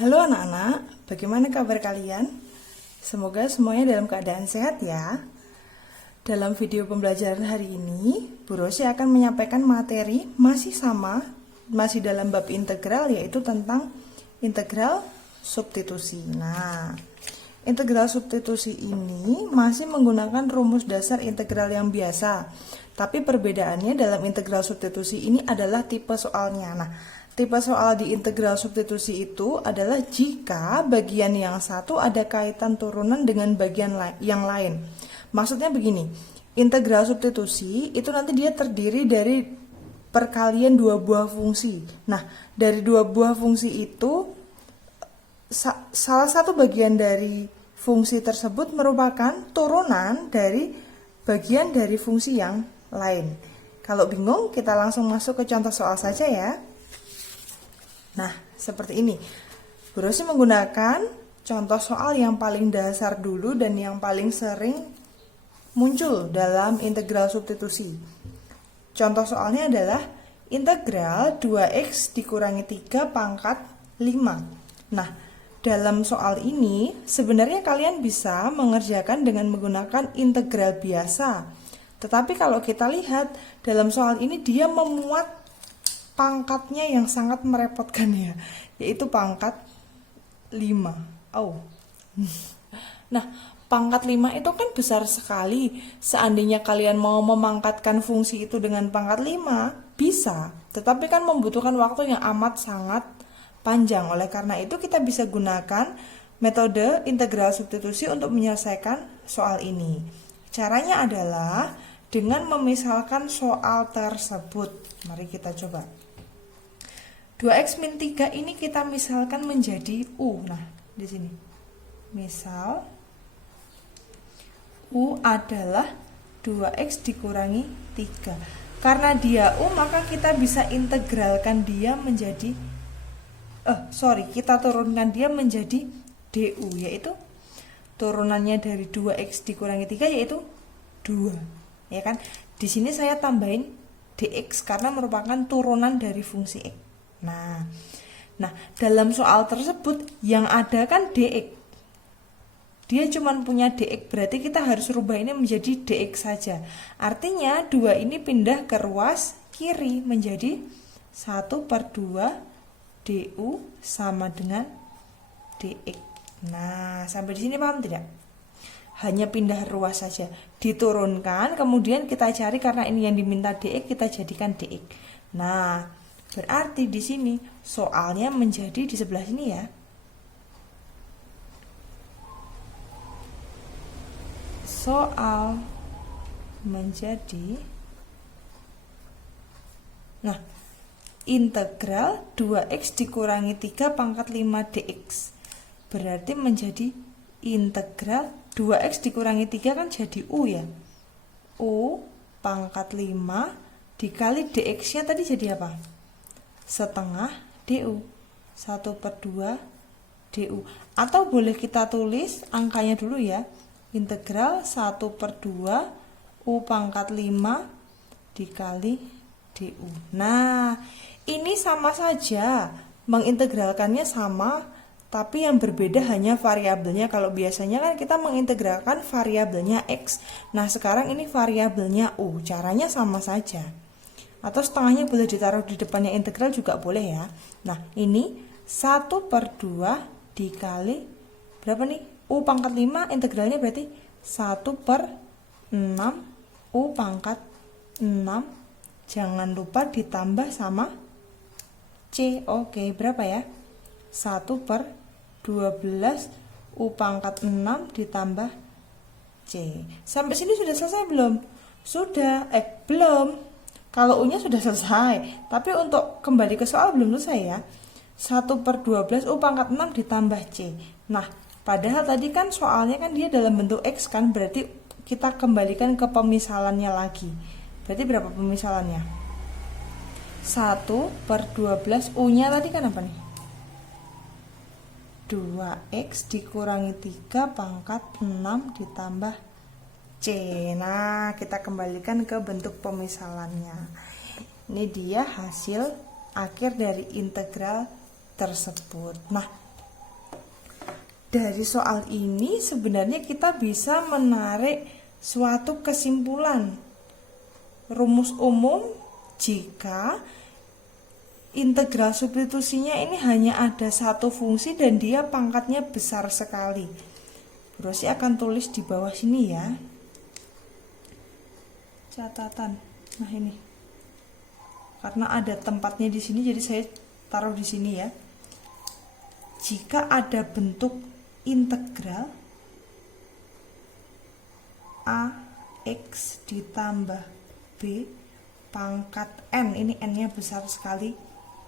Halo anak-anak, bagaimana kabar kalian? Semoga semuanya dalam keadaan sehat ya. Dalam video pembelajaran hari ini, Bu Rosi akan menyampaikan materi masih dalam bab integral, yaitu tentang integral substitusi. Nah, integral substitusi ini masih menggunakan rumus dasar integral yang biasa. Tapi perbedaannya dalam integral substitusi ini adalah tipe soalnya. Nah, tipe soal di integral substitusi itu adalah jika bagian yang satu ada kaitan turunan dengan bagian yang lain. Maksudnya begini, integral substitusi itu nanti dia terdiri dari perkalian dua buah fungsi. Nah, dari dua buah fungsi itu, salah satu bagian dari fungsi tersebut merupakan turunan dari bagian dari fungsi yang lain. Kalau bingung, kita langsung masuk ke contoh soal saja ya. Nah, seperti ini. Bu Rosi menggunakan contoh soal yang paling dasar dulu dan yang paling sering muncul dalam integral substitusi. Contoh soalnya adalah integral 2x dikurangi 3 pangkat 5. Nah, dalam soal ini sebenarnya kalian bisa mengerjakan dengan menggunakan integral biasa. Tetapi kalau kita lihat dalam soal ini dia memuat pangkatnya yang sangat merepotkan ya, yaitu pangkat 5. Nah, pangkat 5 itu kan besar sekali. Seandainya kalian mau memangkatkan fungsi itu dengan pangkat 5, bisa. Tetapi kan membutuhkan waktu yang amat sangat panjang. Oleh karena itu kita bisa gunakan metode integral substitusi untuk menyelesaikan soal ini. Caranya adalah dengan memisalkan soal tersebut. Mari kita coba. 2x min 3 ini kita misalkan menjadi U. Nah, di sini. Misal U adalah 2x dikurangi 3. Karena dia U, maka kita bisa integralkan dia menjadi kita turunkan dia menjadi du, yaitu turunannya dari 2x dikurangi 3 yaitu 2. Ya kan? Di sini saya tambahin dx karena merupakan turunan dari fungsi x. Nah, dalam soal tersebut yang ada kan dx. Dia cuma punya dx, berarti kita harus rubah ini menjadi dx saja. Artinya 2 ini pindah ke ruas kiri menjadi 1/2 du sama dengan dx. Nah, sampai di sini paham tidak? Hanya pindah ruas saja. Diturunkan, kemudian kita cari karena ini yang diminta dx, kita jadikan dx. Nah, berarti di sini soalnya menjadi di sebelah sini ya. Soal menjadi integral 2x dikurangi 3 pangkat 5 dx. Berarti menjadi integral 2x dikurangi 3 kan jadi U ya. U pangkat 5 dikali dx-nya tadi jadi apa? Setengah du. 1/2 du. Atau boleh kita tulis angkanya dulu ya. Integral 1/2 U pangkat 5 dikali du. Nah, ini sama saja. Mengintegralkannya sama, tapi yang berbeda hanya variabelnya. Kalau biasanya kan kita mengintegralkan variabelnya x. Nah, sekarang ini variabelnya u. Caranya sama saja. Atau setengahnya boleh ditaruh di depannya integral juga boleh ya. Nah, ini 1/2 dikali berapa nih? U pangkat 5 integralnya berarti 1/6 U pangkat 6. Jangan lupa ditambah sama C. Oke, berapa ya? 1/12 U pangkat 6 ditambah C. Sampai sini sudah selesai belum? Sudah, belum. Kalau U-nya sudah selesai, tapi untuk kembali ke soal belum selesai ya. 1/12 U pangkat 6 ditambah C. Nah, padahal tadi kan soalnya kan dia dalam bentuk X kan, berarti kita kembalikan ke pemisalannya lagi. Berarti berapa pemisalannya? 1/12 U-nya tadi kan apa nih? 2x dikurangi 3 pangkat 6 ditambah C. Nah, kita kembalikan ke bentuk pemisalannya. Ini dia hasil akhir dari integral tersebut. Nah, dari soal ini sebenarnya kita bisa menarik suatu kesimpulan. Rumus umum jika integral substitusinya ini hanya ada satu fungsi dan dia pangkatnya besar sekali. Rosi akan tulis di bawah sini ya. Catatan. Nah ini. Karena ada tempatnya di sini jadi saya taruh di sini ya. Jika ada bentuk integral AX ditambah B pangkat N, ini N-nya besar sekali,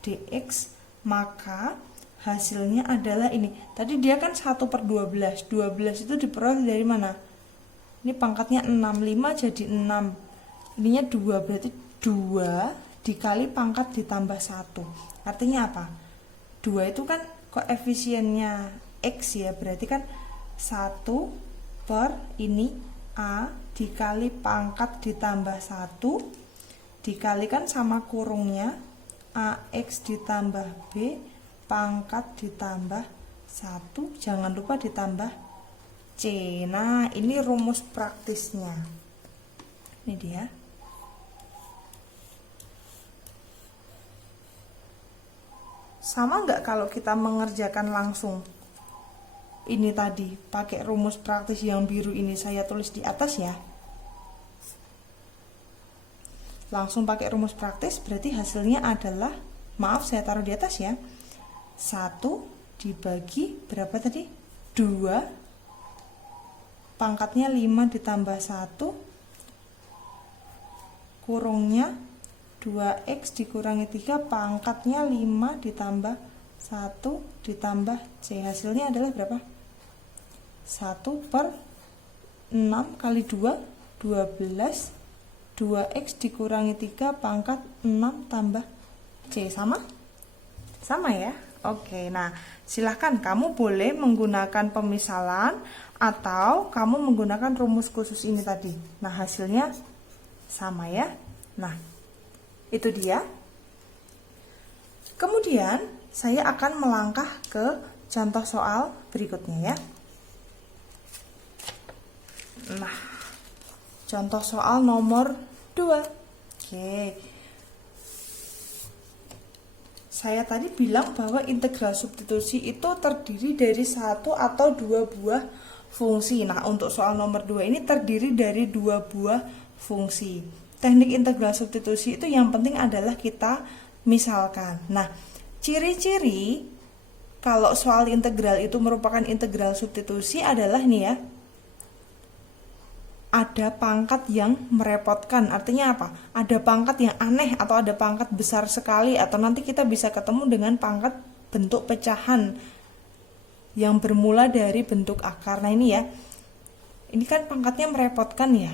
dx, maka hasilnya adalah ini. Tadi dia kan 1/12. 12 itu diperoleh dari mana? Ini pangkatnya 6, 5 jadi 6. Ininya 2, berarti 2 dikali pangkat ditambah 1. Artinya apa? 2 itu kan koefisiennya X ya, berarti kan 1 per ini A dikali pangkat ditambah 1 dikalikan sama kurungnya AX ditambah B pangkat ditambah 1, jangan lupa ditambah C. Nah ini rumus praktisnya, ini dia. Sama nggak kalau kita mengerjakan langsung ini tadi pakai rumus praktis yang biru ini, saya tulis di atas ya. Langsung pakai rumus praktis berarti hasilnya adalah, maaf saya taruh di atas ya, 1 dibagi berapa tadi? 2 pangkatnya 5 ditambah 1 kurungnya 2x dikurangi 3 pangkatnya 5 ditambah 1 ditambah C. Hasilnya adalah berapa? 1 per 6 kali 2 12, 2x dikurangi 3 pangkat 6 tambah C. Sama? Sama ya? Oke, nah silahkan kamu boleh menggunakan pemisalan atau kamu menggunakan rumus khusus ini tadi. Nah hasilnya sama ya. Nah itu dia. Kemudian saya akan melangkah ke contoh soal berikutnya ya. Nah, contoh soal nomor 2. Oke. Saya tadi bilang bahwa integral substitusi itu terdiri dari satu atau dua buah fungsi. Nah, untuk soal nomor 2 ini terdiri dari 2 buah fungsi. Teknik integral substitusi itu yang penting adalah kita misalkan. Nah, ciri-ciri kalau soal integral itu merupakan integral substitusi adalah nih ya, ada pangkat yang merepotkan. Artinya apa? Ada pangkat yang aneh atau ada pangkat besar sekali, atau nanti kita bisa ketemu dengan pangkat bentuk pecahan yang bermula dari bentuk akar. Nah ini ya, ini kan pangkatnya merepotkan ya.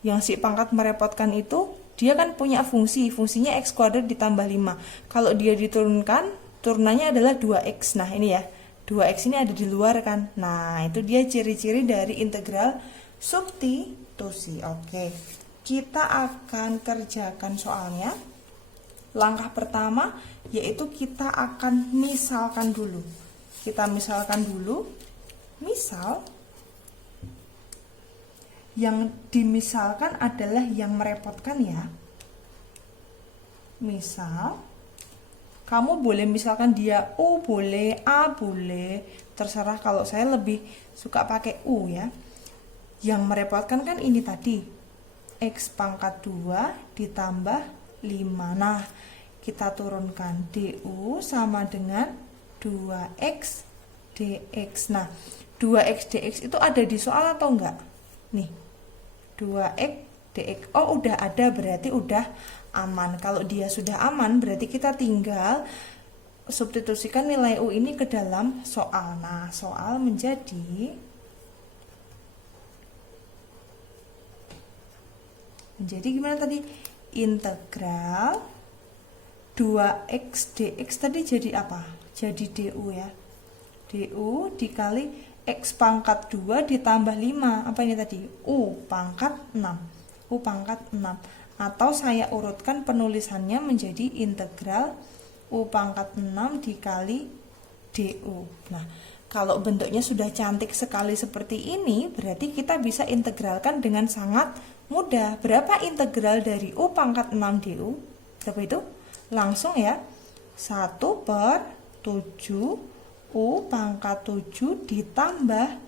Yang si pangkat merepotkan itu dia kan punya fungsinya x kuadrat ditambah 5. Kalau dia diturunkan, turunannya adalah 2x. Nah ini ya, 2x ini ada di luar kan. Nah itu dia ciri-ciri dari integral substitusi. Oke, kita akan kerjakan soalnya. Langkah pertama yaitu kita akan misalkan dulu. Kita misalkan dulu. Misal yang dimisalkan adalah yang merepotkan ya. Misal kamu boleh misalkan dia U boleh, A boleh, terserah. Kalau saya lebih suka pakai U ya. Yang merepotkan kan ini tadi, X pangkat 2 ditambah 5. Nah, kita turunkan DU sama dengan 2X dx. Nah, 2X dx itu ada di soal atau enggak? Nih, 2X dx. Oh, udah ada, berarti udah aman. Kalau dia sudah aman, berarti kita tinggal substitusikan nilai U ini ke dalam soal. Nah, soal menjadi gimana tadi? Integral 2x dx tadi jadi apa? Jadi du ya. Du dikali x pangkat 2 ditambah 5. Apa ini tadi? U pangkat 6. U pangkat 6. Atau saya urutkan penulisannya menjadi integral U pangkat 6 dikali du. Nah, Kalau bentuknya sudah cantik sekali seperti ini, berarti kita bisa integralkan dengan sangat mudah. Berapa integral dari U pangkat 6 DU? Berapa itu? Langsung ya. 1/7 U pangkat 7 ditambah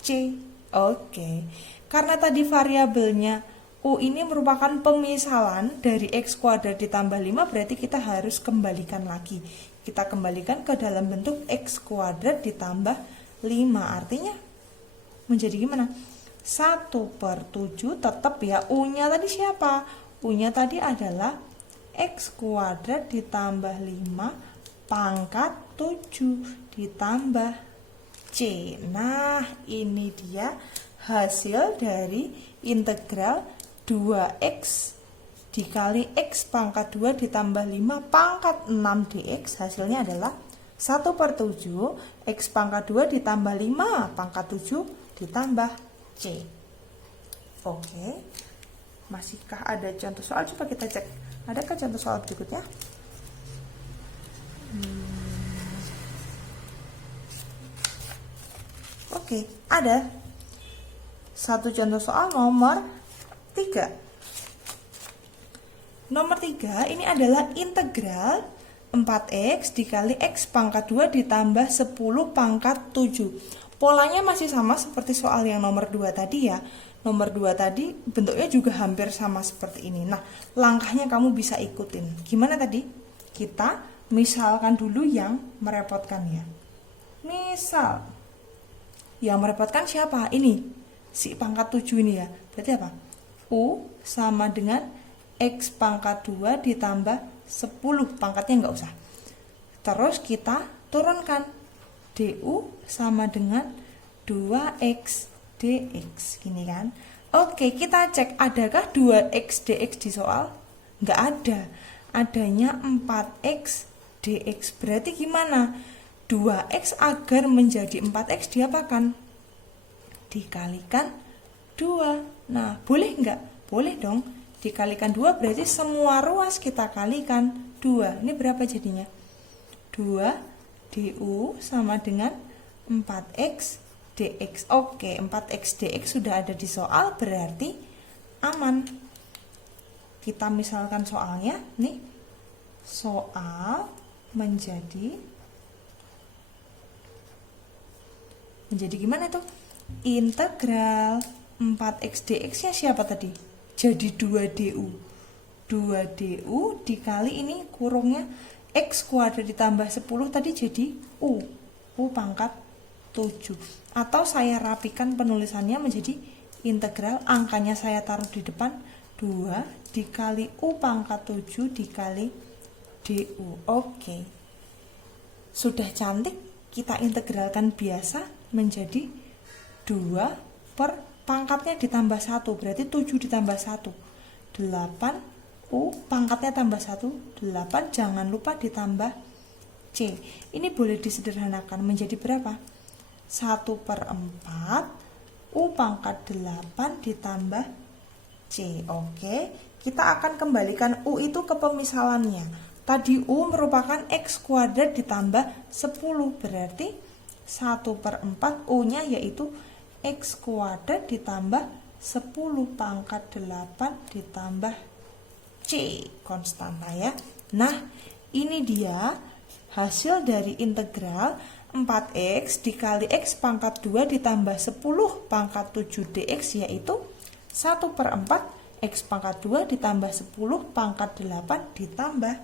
C. Oke. Karena tadi variabelnya U ini merupakan pemisalan dari X kuadrat ditambah 5, berarti kita harus kembalikan lagi. Kita kembalikan ke dalam bentuk X kuadrat ditambah 5. Artinya menjadi gimana? 1/7 tetap ya. U-nya tadi siapa? U-nya tadi adalah X kuadrat ditambah 5 pangkat 7 ditambah C. Nah, ini dia hasil dari integral 2X dikali X pangkat 2 ditambah 5 pangkat 6 dx. Hasilnya adalah 1/7 X pangkat 2 ditambah 5 pangkat 7 ditambah C. Oke. Masihkah ada contoh soal? Coba kita cek. Adakah contoh soal berikutnya? Oke, ada. Satu contoh soal nomor 3. Nomor 3 ini adalah integral 4X dikali X pangkat 2 ditambah 10 pangkat 7. Polanya masih sama seperti soal yang nomor 2 tadi ya. Nomor 2 tadi bentuknya juga hampir sama seperti ini. Nah, langkahnya kamu bisa ikutin. Gimana tadi? Kita misalkan dulu yang merepotkan ya. Misal, yang merepotkan siapa? Ini, si pangkat 7 ini ya. Berarti apa? U sama dengan X pangkat 2 ditambah 10, pangkatnya nggak usah. Terus kita turunkan, DU sama dengan 2X dx, gini kan. Oke, kita cek adakah 2X dx di soal? Nggak ada, adanya 4X dx. Berarti gimana? 2X agar menjadi 4X diapakan? Dikalikan 2. Nah, boleh nggak? Boleh dong. Dikalikan 2 berarti semua ruas kita kalikan 2. Ini berapa jadinya? 2 DU sama dengan 4X dx. Oke, 4X dx sudah ada di soal, berarti aman. Kita misalkan soalnya, nih. Soal menjadi gimana tuh? Integral 4X dx-nya siapa tadi? Jadi 2DU. 2DU dikali ini kurungnya X kuadrat ditambah 10 tadi jadi U. U pangkat 7. Atau saya rapikan penulisannya menjadi integral, angkanya saya taruh di depan, 2 dikali U pangkat 7 dikali DU. Oke. Sudah cantik, kita integralkan biasa menjadi 2 per pangkatnya ditambah 1, berarti 7 ditambah 1, 8, U pangkatnya tambah 1, 8, jangan lupa ditambah C. Ini boleh disederhanakan menjadi berapa? 1/4 U pangkat 8 ditambah C. Oke, kita akan kembalikan U itu ke pemisalannya. Tadi U merupakan X kuadrat ditambah 10, berarti 1/4 U-nya yaitu X kuadrat ditambah 10 pangkat 8 ditambah C, konstanta ya. Nah, ini dia hasil dari integral 4X dikali X pangkat 2 ditambah 10 pangkat 7 dx, yaitu 1/4 X pangkat 2 ditambah 10 pangkat 8 ditambah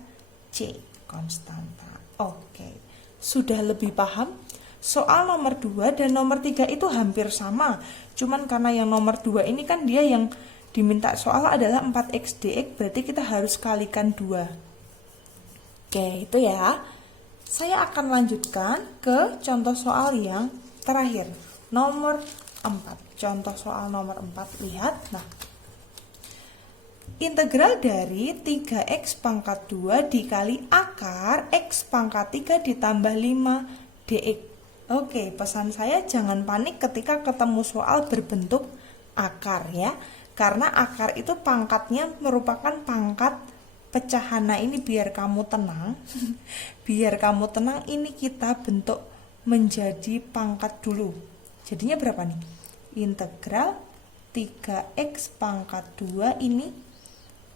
C, konstanta. Oke, sudah lebih paham? Soal nomor 2 dan nomor 3 itu hampir sama. Cuman karena yang nomor 2 ini kan dia yang diminta soal adalah 4X dx, berarti kita harus kalikan 2. Oke, itu ya. Saya akan lanjutkan ke contoh soal yang terakhir, nomor 4. Contoh soal nomor 4, lihat. Nah, integral dari 3X pangkat 2 dikali akar X pangkat 3 ditambah 5 dx. Oke, pesan saya jangan panik ketika ketemu soal berbentuk akar ya. Karena akar itu pangkatnya merupakan pangkat pecahan. Nah, ini biar kamu tenang. Biar kamu tenang, ini kita bentuk menjadi pangkat dulu. Jadinya berapa nih? Integral 3x pangkat 2 ini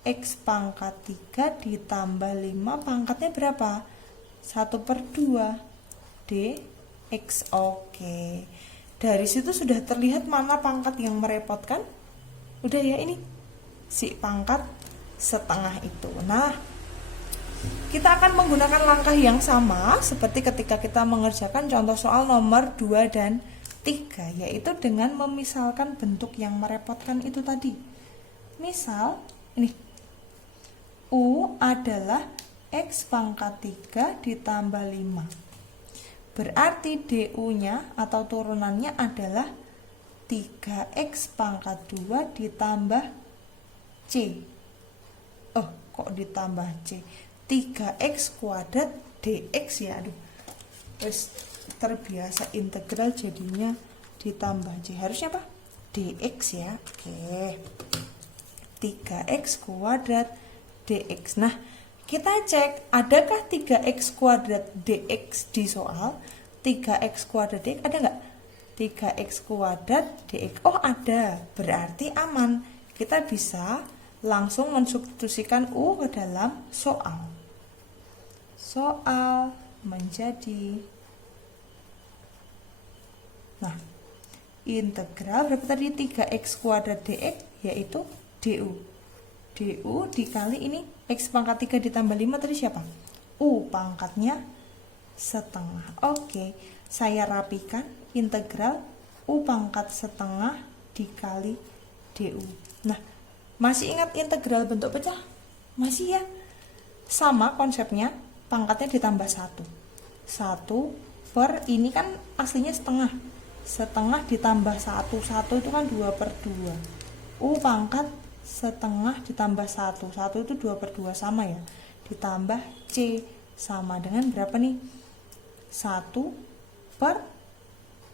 x pangkat 3 ditambah 5 pangkatnya berapa? 1/2 dx. Oke. Dari situ sudah terlihat mana pangkat yang merepotkan? Udah ya, ini si pangkat setengah itu. Nah, kita akan menggunakan langkah yang sama seperti ketika kita mengerjakan contoh soal nomor 2 dan 3, yaitu dengan memisalkan bentuk yang merepotkan itu tadi. Misal, ini U adalah x pangkat 3 ditambah 5. Berarti DU-nya atau turunannya adalah 3x pangkat 2 ditambah C. Oh, kok ditambah C? 3x kuadrat dx ya. Aduh, terus terbiasa integral jadinya ditambah C. Harusnya apa? Dx ya. Oke. 3x kuadrat dx. Nah, kita cek, adakah 3x kuadrat dx di soal? 3x kuadrat dx ada nggak? 3x kuadrat dx. Oh, ada. Berarti aman. Kita bisa langsung mensubstitusikan U ke dalam soal. Soal menjadi, nah, integral berapa tadi? 3x kuadrat dx, yaitu du. Du dikali ini x pangkat 3 ditambah 5 tadi siapa? U pangkatnya setengah. Oke, saya rapikan integral U pangkat setengah dikali du. Nah, masih ingat integral bentuk pecah? Masih ya? Sama konsepnya, pangkatnya ditambah 1. 1 per, ini kan aslinya setengah. Setengah ditambah 1. 1 itu kan 2/2. U pangkat setengah ditambah 1. 1 itu 2/2 sama ya. Ditambah C sama dengan berapa nih? 1 per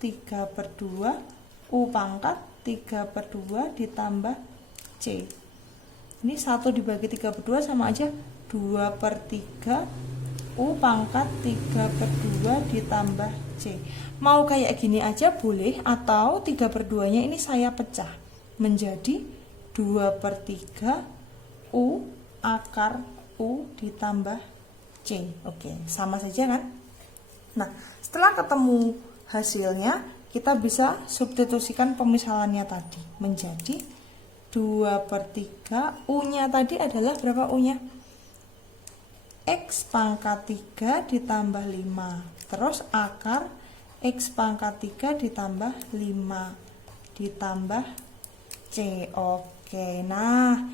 3/2. U pangkat 3/2 ditambah C. Ini 1 dibagi 3/2 sama aja 2/3. U pangkat 3/2 ditambah C. Mau kayak gini aja boleh, atau 3/2 nya ini saya pecah menjadi 2/3 U akar U ditambah C. Oke, sama saja kan? Nah, setelah ketemu hasilnya, kita bisa substitusikan pemisalannya tadi menjadi 2/3. U-nya tadi adalah berapa U-nya? X pangkat 3 ditambah 5. Terus akar X pangkat 3 ditambah 5 ditambah C. Oke, nah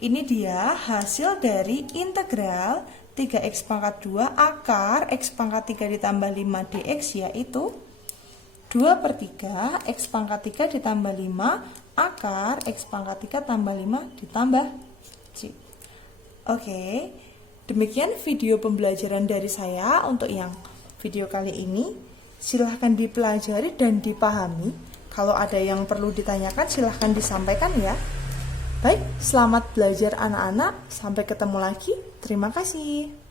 ini dia hasil dari integral 3x pangkat 2 akar x pangkat 3 ditambah 5 dx, yaitu 2/3 x pangkat 3 ditambah 5 akar x pangkat 3 tambah 5 ditambah C. Oke, demikian video pembelajaran dari saya untuk yang video kali ini. Silahkan dipelajari dan dipahami. Kalau ada yang perlu ditanyakan, silahkan disampaikan ya. Baik, selamat belajar anak-anak. Sampai ketemu lagi. Terima kasih.